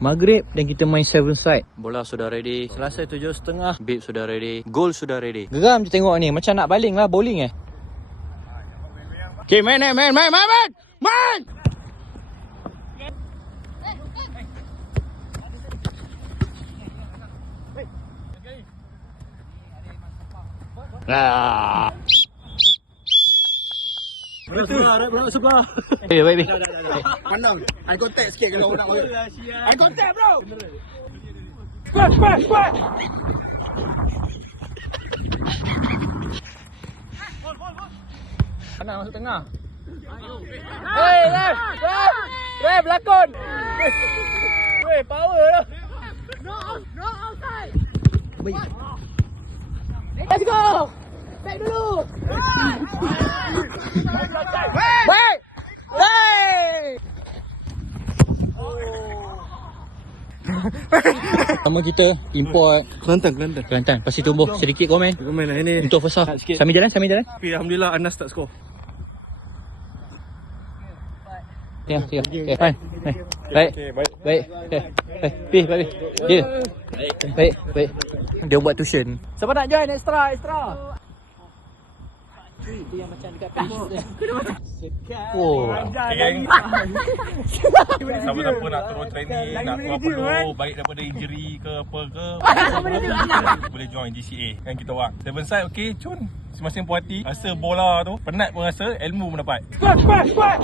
Maghrib dan kita main 7 side. Bola sudah ready. Selesai 7.30. Bib sudah ready. Goal sudah ready. Geram je tengok ni. Macam nak baling lah bowling eh. Okay, main. Ah. Bro, suka. Baik. Pandang. Eye contact sikit kalau nak main. Eye contact bro. Squat. Kanan masuk tengah. Hey, berlakon. Weh, power lah. No outside. Let's go. Back dulu. Wait. Nama kita import Kelantan. Pasti tumbuh sedikit komen. Komen lah ini. Untuk Fasa. Sambil jalan. Tapi alhamdulillah Anas tak skor. Tengok. Baik. Baik. Baik. Dia buat tuition. Siapa nak join extra? Itu yang macam dekat oh. Siapa-siapa nak turun training, nak keluar peluh, baik daripada injury ke apa ke, boleh join GCA kan kita orang. 7 side okey, cun. Masing-masing puas hati. Rasa bola tu penat pun rasa, ilmu pun dapat. Squat.